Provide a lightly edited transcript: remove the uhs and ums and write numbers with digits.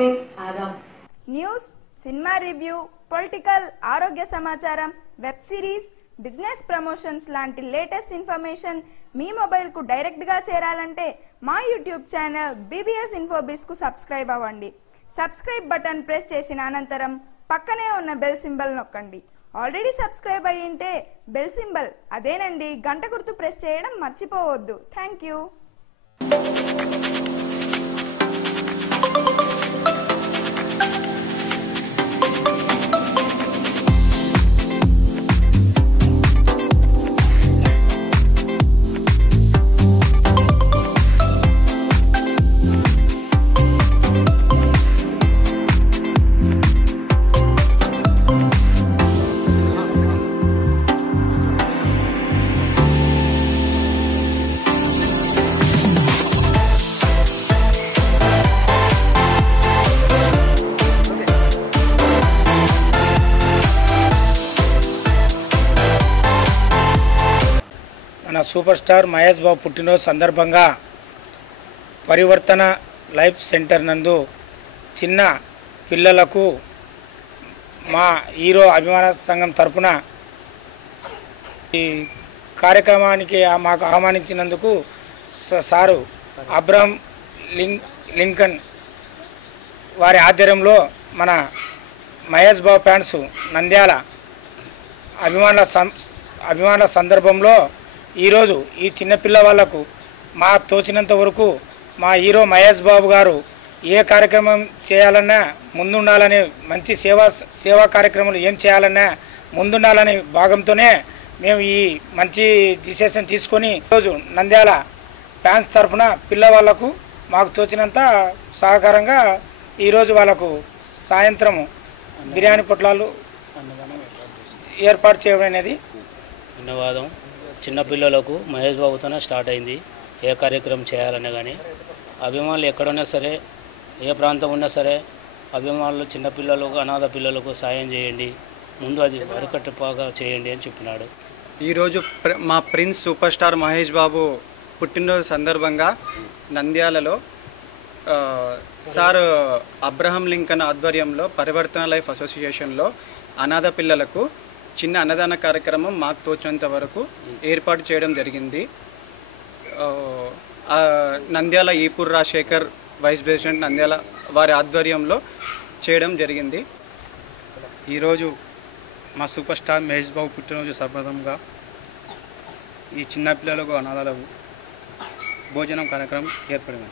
with Adam. News, cinema review, political, ఆరోగ్య సమాచారం, web series, business promotions లాంటి latest information మీ మొబైల్కు డైరెక్ట్గా చేరాలంటే మా యూట్యూబ్ ఛానల్ BBS Infobizకు సబ్స్క్రైబ్ అవ్వండి. సబ్స్క్రైబ్ బటన్ ప్రెస్ చేసిన అనంతరం పక్కనే ఉన్న బెల్ సింబల్ నొక్కండి. ఆల్రెడీ సబ్స్క్రైబ్ అయ్యి ఉంటే బెల్ సింబల్ అదేనండి గంట గుర్తు ప్రెస్ చేయడం మర్చిపోవద్దు. Thank you. మన సూపర్ స్టార్ మహేష్ బాబు పుట్టినరోజు సందర్భంగా పరివర్తన లైఫ్ సెంటర్ నందు చిన్న పిల్లలకు మా హీరో అభిమాన సంఘం తరపున ఈ కార్యక్రమానికి మాకు ఆహ్వానించినందుకు సారు అబ్రహం లింకన్ వారి ఆధ్వర్యంలో మన మహేష్ బాబు ఫ్యాన్స్ నంద్యాల అభిమాన సందర్భంలో ఈరోజు ఈ చిన్నపిల్ల వాళ్లకు మా తోచినంత వరకు మా హీరో మహేష్ బాబు గారు ఏ కార్యక్రమం చేయాలన్నా ముందుండాలని, మంచి సేవా కార్యక్రమాలు ఏం చేయాలన్నా ముందుండాలని భాగంతోనే మేము ఈ మంచి డిసిషన్ తీసుకొని ఈరోజు నంద్యాల ఫ్యాన్స్ తరఫున పిల్లవాళ్లకు మాకు తోచినంత సహకారంగా ఈరోజు వాళ్ళకు సాయంత్రం బిర్యానీ పొట్లాలు ఏర్పాటు చేయడం అనేది. ధన్యవాదం. చిన్నపిల్లలకు మహేష్ బాబుతోనే స్టార్ట్ అయింది. ఏ కార్యక్రమం చేయాలన్నా కానీ అభిమానులు ఎక్కడున్నా సరే, ఏ ప్రాంతం ఉన్నా సరే, అభిమానులు చిన్నపిల్లలకు, అనాథ పిల్లలకు సాయం చేయండి, ముందు అది అరికట్టుపాగా చేయండి అని చెప్పినాడు. ఈరోజు మా prince super star Mahesh Babu పుట్టినరోజు సందర్భంగా నంద్యాలలో సార్ అబ్రహం లింకన్ ఆధ్వర్యంలో పరివర్తన లైఫ్ అసోసియేషన్లో అనాథ పిల్లలకు చిన్న అన్నదాన కార్యక్రమం మాకు తోచినంత వరకు ఏర్పాటు చేయడం జరిగింది. నంద్యాల ఈపూర్ రాజశేఖర్ వైస్ ప్రెసిడెంట్ నంద్యాల వారి ఆధ్వర్యంలో చేయడం జరిగింది. ఈరోజు మా సూపర్ స్టార్ మహేష్ బాబు పుట్టినరోజు సందర్భంగా ఈ చిన్నపిల్లలకు అనాథలకు భోజనం కార్యక్రమం ఏర్పడింది.